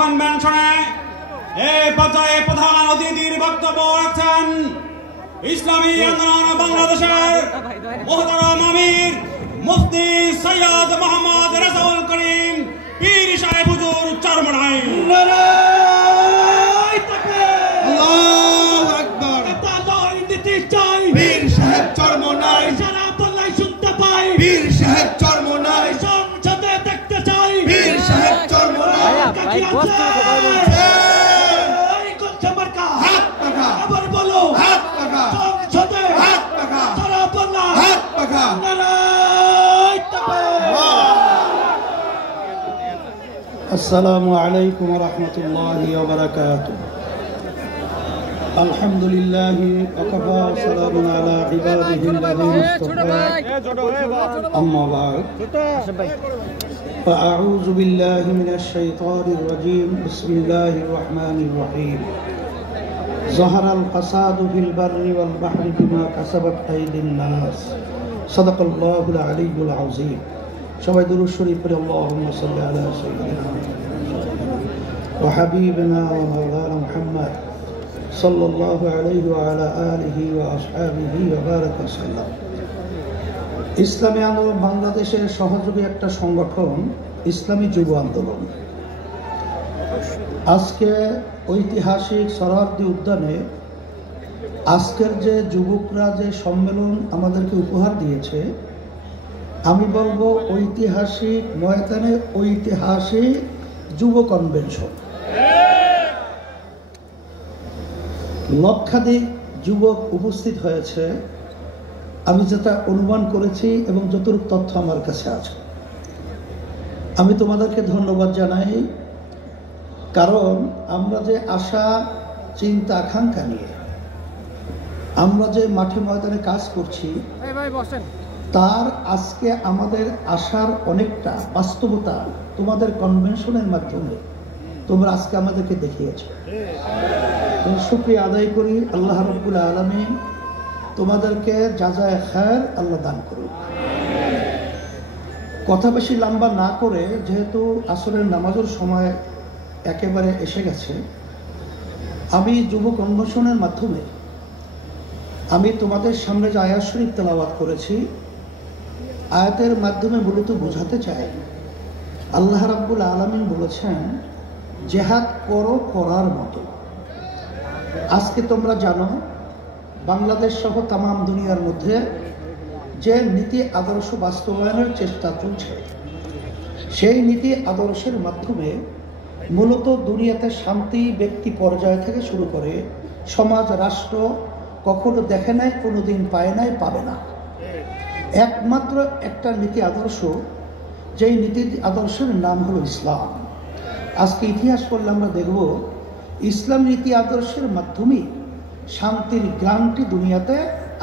কনভেনশনে এই পর্যায়ে প্রধান অতিথির বক্তব্য রাখছেন ইসলামী আন্দোলন বাংলাদেশের মোহতারাম আমির মুফতি সৈয়দ মোহাম্মদ রেজাউল করিম পীর সাহেব হুজুর চরমনাই। আল্লাহু আকবার। পীর সাহেব চরমনাই। সারা পাল্লাই শুনতে পাই পীর সাহেব চরমনাই। সংসদে দেখতে চাই পীর সাহেব চরমনাই। হাত পাখা। আবার বলো হাত পাখা। সংসদে হাত পাখা। সারা পাল্লা হাত পাখা। নারায়ে তাকবীর। আসসালামু আলাইকুম ওয়া রাহমাতুল্লাহি ওয়া বারাকাতুহু। আলহামদুলিল্লাহি ওয়া কাফা ওয়া সালামুন আলা ইবাদিহিল্লাযীনা ইসতাফা। আম্মা বা'দ। فأعوذ بالله من الشيطان الرجيم بسم الله الرحمن الرحيم ظهر الفساد في البر والبحر بما كسبت أيدي الناس صدق الله العلي العظيم সবাই দুরূদ শরীফ পড়ে আল্লাহুম্মা সাল্লি আলা সাইয়্যিদিনা ওয়া হাবিবিনা ওয়া মাওলানা মুহাম্মদ সাল্লাল্লাহু আলাইহি ওয়া আলা আলিহি ওয়া আসহাবিহি ওয়া বারাকা সাল্লাম। ইসলামী আন্দোলন বাংলাদেশের সহযোগী একটা সংগঠন ইসলামী যুব আন্দোলন আজকে ঐতিহাসিক সরোয়ার্দী উদ্যানে আজকের যে যুবকরা যে সম্মেলন আমাদেরকে উপহার দিয়েছে, আমি বলবো ঐতিহাসিক ময়দানে ঐতিহাসিক যুব কনভেনশন। লক্ষাধিক যুবক উপস্থিত হয়েছে, আমি যেটা অনুমান করেছি এবং যতটুকু তথ্য আমার কাছে আছে। আমি তোমাদেরকে ধন্যবাদ জানাই, কারণ আমরা যে আশা চিন্তা আকাঙ্ক্ষা নিয়ে আমরা যে মাঠে ময়দানে কাজ করছি, তার আজকে আমাদের আশার অনেকটা বাস্তবতা তোমাদের কনভেনশনের মাধ্যমে তোমরা আজকে আমাদেরকে দেখিয়েছ। শুকরিয়া আদায় করি, আল্লাহ রাব্বুল আলামিন তোমাদেরকে জাযায়ে খায়ের আল্লাহ দান করুন। কথা বেশি লম্বা না করে, যেহেতু আসরের নামাজের সময় একেবারে এসে গেছে, আমি যুব কনভেনশনের মাধ্যমে আমি তোমাদের সামনে যে আয়াত শরীফ তেলাওয়াত করেছি, আয়াতের মাধ্যমে মূলত বোঝাতে চাই, আল্লাহ রাব্বুল আলামিন বলেছেন জিহাদ করো করার মতো। আজকে তোমরা জানো বাংলাদেশ সহ তামাম দুনিয়ার মধ্যে যে নীতি আদর্শ বাস্তবায়নের চেষ্টা চলছে, সেই নীতি আদর্শের মাধ্যমে মূলত দুনিয়াতে শান্তি ব্যক্তি পর্যায় থেকে শুরু করে সমাজ রাষ্ট্র কখনো দেখে নাই, কোনোদিন পায় নাই, পাবে না। একমাত্র একটা নীতি আদর্শ, যেই নীতি আদর্শের নাম হলো ইসলাম। আজকে ইতিহাস পড়লে আমরা দেখব ইসলাম নীতি আদর্শের মাধ্যমেই শান্তির গ্রান্টি দুনিয়াতে,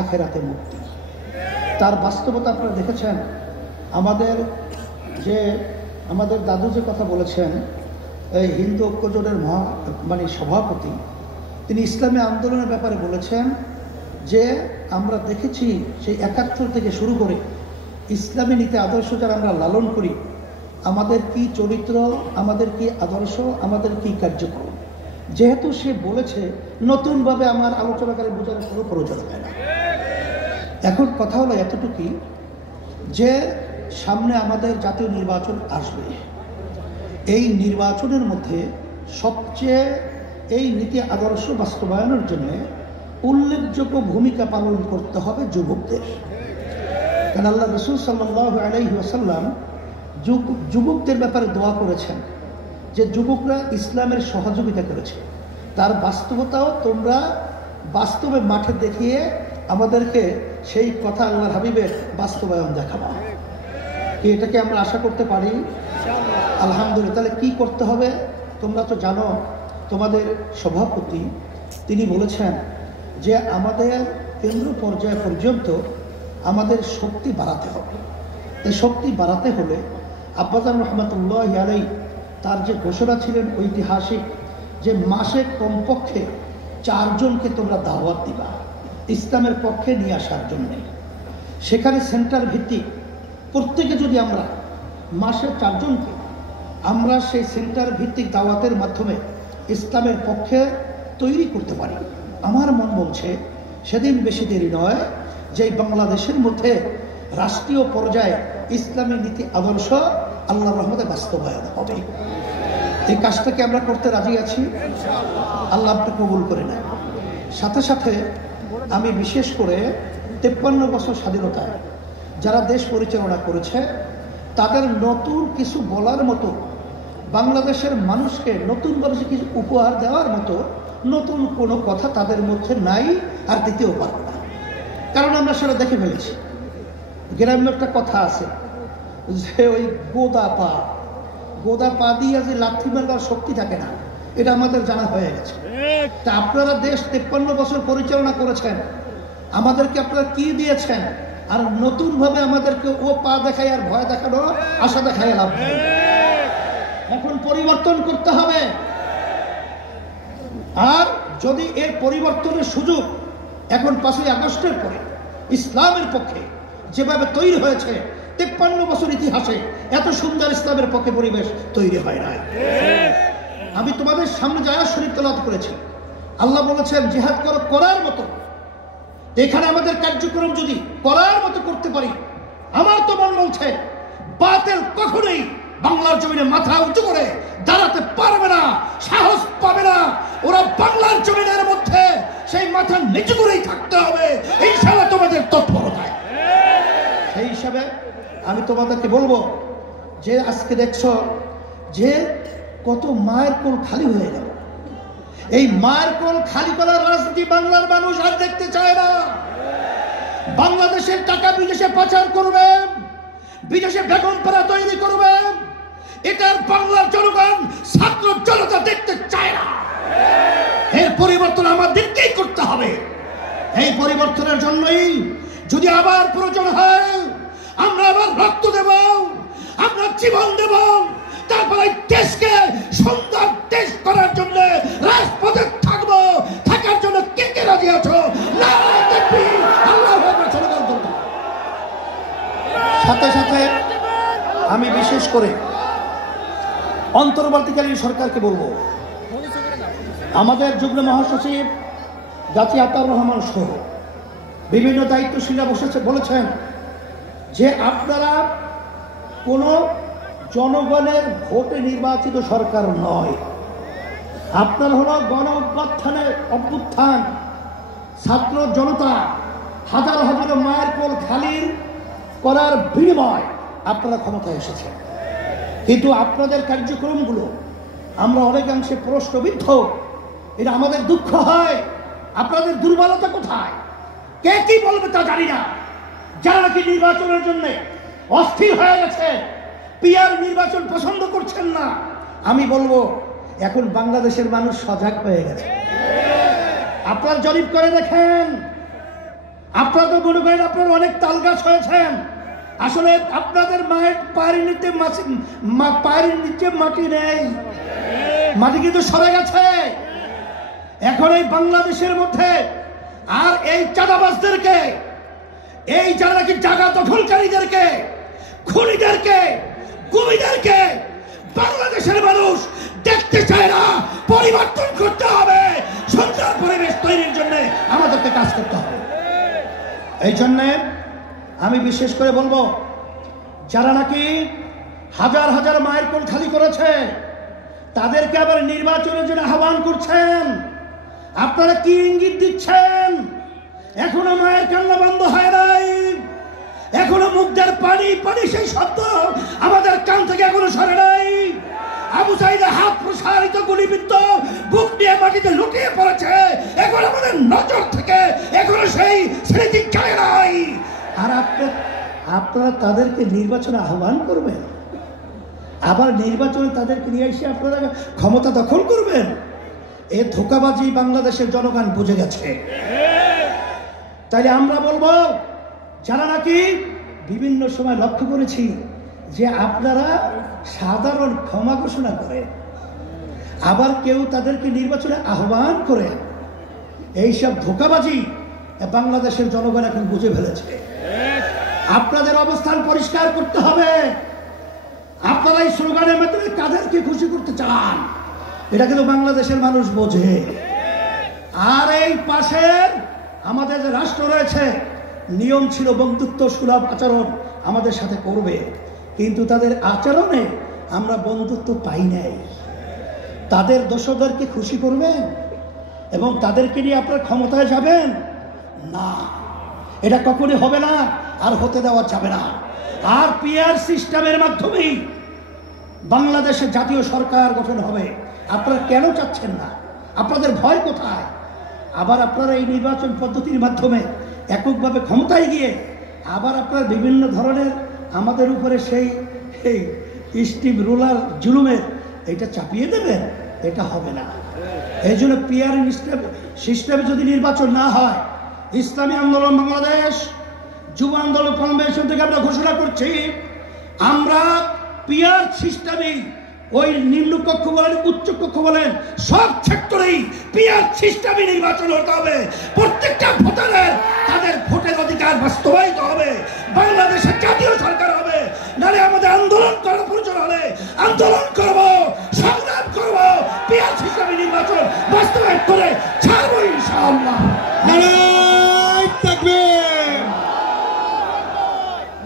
আখেরাতে মুক্তি। তার বাস্তবতা আপনারা দেখেছেন। আমাদের দাদু যে কথা বলেছেন, এই হিন্দু ঐক্যজোটের সভাপতি, তিনি ইসলামী আন্দোলনের ব্যাপারে বলেছেন যে আমরা দেখেছি সেই ৭১ থেকে শুরু করে ইসলামী নীতি আদর্শ যারা আমরা লালন করি, আমাদের কি চরিত্র, আমাদের কি আদর্শ, আমাদের কি কার্যক্রম। যেহেতু সে বলেছে, নতুনভাবে আমার আলোচনাকারী বোঝানোর কোনো প্রয়োজন হয় না। এখন কথা হলো এতটুকুই যে সামনে আমাদের জাতীয় নির্বাচন আসবে। এই নির্বাচনের মধ্যে সবচেয়ে এই নীতি আদর্শ বাস্তবায়নের জন্য উল্লেখযোগ্য ভূমিকা পালন করতে হবে যুবকদের। কারণ আল্লাহ রাসূল সাল্লাল্লাহু আলাইহি ওয়াসাল্লাম যুবকদের ব্যাপারে দোয়া করেছেন যে যুবকরা ইসলামের সহযোগিতা করেছে, তার বাস্তবতাও তোমরা বাস্তবে মাঠে দেখিয়ে আমাদেরকে সেই কথা আল্লাহর হাবিবের বাস্তবায়ন দেখাবা। কি এটাকে আমরা আশা করতে পারি? আলহামদুলিল্লাহ। তাহলে কি করতে হবে? তোমরা তো জানো, তোমাদের সভাপতি তিনি বলেছেন যে আমাদের কেন্দ্র পর্যায় পর্যন্ত আমাদের শক্তি বাড়াতে হবে। এই শক্তি বাড়াতে হলে আব্বাজান রহমতুল্লাহি আলাইহি তার যে ঘোষণা ছিলেন ঐতিহাসিক, যে মাসে কমপক্ষে 4 জনকে তোমরা দাওয়াত দিবা, ইসলামের পক্ষে নিয়ে আসার জন্যে। সেখানে সেন্টার ভিত্তিক প্রত্যেকে যদি আমরা মাসে 4 জনকে আমরা সেই সেন্টার ভিত্তিক দাওয়াতের মাধ্যমে ইসলামের পক্ষে তৈরি করতে পারি। আমার মন বলছে সেদিন বেশি দেরি নয় যে বাংলাদেশের মধ্যে রাষ্ট্রীয় পর্যায়ে ইসলামী নীতি আদর্শ আল্লাহর রহমতে বাস্তবায়ন হবে। এই কাজটাকে আমরা করতে রাজি আছি, আল্লাহ আপনি কবুল করে নেন। সাথে সাথে আমি বিশেষ করে 53 বছর স্বাধীনতায় যারা দেশ পরিচালনা করেছে তাদের নতুন কিছু বলার মতো, বাংলাদেশের মানুষকে নতুনভাবে কিছু উপহার দেওয়ার মতো নতুন কোনো কথা তাদের মধ্যে নাই, আর দিতেও পারবে না। কারণ আমরা সেটা দেখে ফেলেছি। গ্রামে একটা কথা আছে যে ওই গোদা পা দিয়ে যে লাথি মারবার শক্তি থাকে না, এটা আমাদের জানা হয়ে গেছে। তা আপনারা দেশ 53 বছর পরিচালনা করেছেন, আমাদেরকে আপনারা কি দিয়েছেন? আর নতুনভাবে আমাদেরকে ও পা দেখায় আর ভয় দেখানো, আশা দেখায় লাভ নেই। এখন পরিবর্তন করতে হবে। আর যদি এর পরিবর্তনের সুযোগ এখন 5ই আগস্টের পরে ইসলামের পক্ষে যেভাবে তৈরি হয়েছে, 53 বছর ইতিহাসে এত সুন্দর ইসলামের পক্ষে পরিবেশ তৈরি হয় নাই। আমি তোমাদের সামনে আয়াত শরীফ তেলাওয়াত করেছি। আল্লাহ বলেছেন জিহাদ করার মতো। এখানে আমাদের কার্যক্রম যদি করার মতো করতে পারি, আমার তো মন বলছে বাতিল কখনোই বাংলার জমিনে মাথা উঁচু করে দাঁড়াতে পারবে না, সাহস পাবে না। ওরা বাংলার জমিনের মধ্যে সেই মাথা নিচু করেই থাকতে হবে ইনশাআল্লাহ তোমাদের তৎপরতায়। সেই হিসাবে আমি তোমাদেরকে বলবো যে আজকে দেখছো যে কত মায়ের কোল খালি হয়ে গেল। এই মায়ের কোল খালি করার রাজনীতি বাংলার মানুষ আর দেখতে চায় না। বাংলাদেশের টাকা বিদেশে পাচার করবেন, বিদেশে বেগমপাড়া তৈরি করবেন, এটার বাংলার জনগণ ছাত্র জনতা দেখতে চায় না। এর পরিবর্তন আমাদেরকেই করতে হবে। এই পরিবর্তনের জন্যই যদি আবার প্রয়োজন হয় আমরা আবার রক্ত দেব, আমরা জীবন দেব, তারপরে দেশকে সুন্দর দেশ করার জন্য রাজপথে থাকবো। থাকার জন্য কে কে রাজি আছো? সাথে সাথে আমি বিশেষ করে অন্তর্বর্তীকালীন সরকারকে বলবো, আমাদের যুগ্ম মহাসচিব জাতি আতাউর রহমান সহ বিভিন্ন দায়িত্বশীলরা বলেছেন যে আপনারা কোনো জনগণের ভোটে নির্বাচিত সরকার নয়, আপনার হলো গণ অভ্যুত্থান, ছাত্র জনতা হাজার হাজার মায়ের কোল খালি করার বিনিময় আপনারা ক্ষমতায় এসেছেন। কিন্তু আপনাদের কার্যক্রমগুলো আমরা অনেকাংশে প্রশ্নবিদ্ধ। এটা আমাদের দুঃখ হয়। আপনাদের দুর্বলতা কোথায়? কে কি বলবে তা জানি না। যারা নাকি নির্বাচনের জন্য অস্থির হয়ে গেছে, পিয়ার নির্বাচন পছন্দ করছেন না, আমি বলবো এখন বাংলাদেশের মানুষ সজাগ হয়ে গেছে। আপনার জরিপ করে দেখেন, আপনারা তো মনে করেন আপনারা অনেক তাল গাছ হয়েছেন। আসলে আপনাদের মায়ের পায়ের নিচে মাটি নেই, মাটি কিন্তু সরে গেছে। এখন এই বাংলাদেশের মধ্যে আর এই চাঁদাবাজদেরকে, এই যারা নাকি জায়গা দখলকারীদেরকে, খুনিদেরকে, গুমিদেরকে বাংলাদেশের মানুষ দেখতে চায় না। পরিবর্তন করতে হবে। সুন্দর পরিবেশ তৈরির জন্য আমাদেরকে কাজ করতে হবে। এই জন্যে আমি বিশেষ করে বলবো, যারা নাকি হাজার হাজার মায়ের কোল খালি করেছে তাদেরকে আবার নির্বাচনের জন্য আহ্বান করছেন। আপনারা কি ইঙ্গিত দিচ্ছেন? এখনো মায়ের কান্না বন্ধ হয় নাই, এখনো মুখদের পানি পানি সেই শব্দ আমাদের কান থেকে এখনো সরে নাই। আবু সাইদের হাত প্রসারিত গুলিবিদ্ধ, বুক নিয়ে মাটিতে লুটিয়ে পড়েছে। এখন আমাদের নজর থেকে এখনো সেই স্মৃতি চলে নাই। আর আপনারা তাদেরকে নির্বাচনে আহ্বান করবেন, আবার নির্বাচনে তাদেরকে নিয়ে এসে আপনারা ক্ষমতা দখল করবেন। এ ধোঁকাবাজি বাংলাদেশের জনগণ বুঝে গেছে। তাইলে আমরা বলবো, যারা নাকি বিভিন্ন সময় লক্ষ্য করেছি যে আপনারা সাধারণ ক্ষমা ঘোষণা করেন, আবার কেউ তাদেরকে নির্বাচনে আহ্বান করে, এইসব ধোঁকাবাজি বাংলাদেশের জনগণ এখন বুঝে ফেলেছে। আপনাদের অবস্থান পরিষ্কার করতে হবে। আপনারা এই স্লোগানের মাধ্যমে কাদেরকে খুশি করতে চান এটা কিন্তু বাংলাদেশের মানুষ বোঝে। আর এই পাশের আমাদের যে রাষ্ট্র রয়েছে, নিয়ম ছিল বন্ধুত্ব সুলভ আচরণ আমাদের সাথে করবে, কিন্তু তাদের আচরণে আমরা বন্ধুত্ব পাই নাই। তাদের দোষদেরকে খুশি করবেন এবং তাদেরকে নিয়ে আপনার ক্ষমতায় যাবেন না, এটা কখনই হবে না, আর হতে দেওয়া যাবে না। আর পিআর সিস্টেমের মাধ্যমেই বাংলাদেশে জাতীয় সরকার গঠন হবে। আপনারা কেন চাচ্ছেন না? আপনাদের ভয় কোথায়? আবার আপনারা এই নির্বাচন পদ্ধতির মাধ্যমে এককভাবে ক্ষমতায় গিয়ে আবার আপনারা বিভিন্ন ধরনের আমাদের উপরে সেই স্টিম রুলার জুলুমের এটা চাপিয়ে দেবেন, এটা হবে না। এই জন্য পিআর সিস্টেমে যদি নির্বাচন না হয়, ইসলামী আন্দোলন বাংলাদেশ যুব আন্দোলন কনভেনশন থেকে আমরা ঘোষণা করছি, আমরা পিআর সিস্টেমে ওই নিম্নকক্ষ বলেন উচ্চ কক্ষ বলেন সব সেক্টরেই পিআর সিস্টেমে নির্বাচন হতে হবে। প্রত্যেকটা ভোটারের তাদের ভোটের অধিকার বাস্তবায়িত হবে। বাংলাদেশের জাতীয় সরকার হবে, নাহলে আমাদের আন্দোলন করার প্রয়োজন হলে আন্দোলন করব, সংগ্রাম করব, পিআর সিস্টেমে নির্বাচন বাস্তবায়ন করে ছাড়বো ইনশাআল্লাহ। নারায়ে তাকবীর,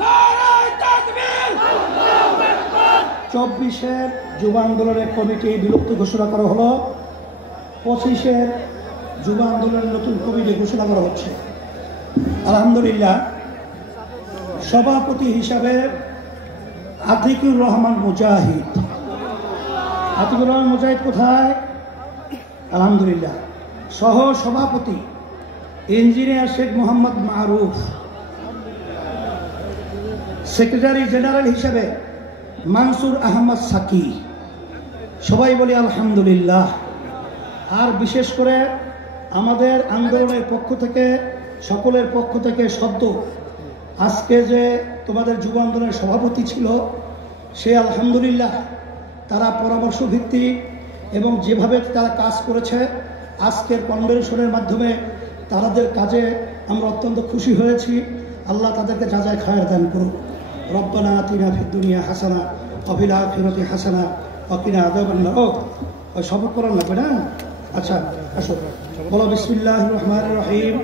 নারায়ে তাকবীর, আল্লাহু আকবার। 24-এর যুব আন্দোলনের কমিটি বিলুপ্ত ঘোষণা করা হলো, 25-এর যুব আন্দোলনের নতুন কমিটি ঘোষণা করা হচ্ছে। আলহামদুলিল্লাহ, সভাপতি হিসাবে আতিকুর রহমান মুজাহিদ। আতিকুর রহমান মুজাহিদ কোথায়? আলহামদুলিল্লাহ। সহ সভাপতি ইঞ্জিনিয়ার শেখ মোহাম্মদ মারুফ। সেক্রেটারি জেনারেল হিসেবে মানসুর আহমদ সাকি। সবাই বলি আলহামদুলিল্লাহ। আর বিশেষ করে আমাদের আন্দোলনের পক্ষ থেকে, সকলের পক্ষ থেকে সদ্য আজকে যে তোমাদের যুব আন্দোলনের সভাপতি ছিল, সে আলহামদুলিল্লাহ তারা পরামর্শ ভিত্তিক এবং যেভাবে তারা কাজ করেছে আজকের কনভেনশনের মাধ্যমে তাদের কাজে আমরা অত্যন্ত খুশি হয়েছি। আল্লাহ তাদেরকে যাজায় খায়ের দান করুন। রব্বানা আতিনা ফিদ দুনিয়া হাসানা ওয়া ফিল আখিরাতি হাসানা ওয়া কিনা আযাবান নার। ওই শপথ করার লাগবে না? আচ্ছা আসো, বলো বিসমিল্লাহির রহমানির রহিম।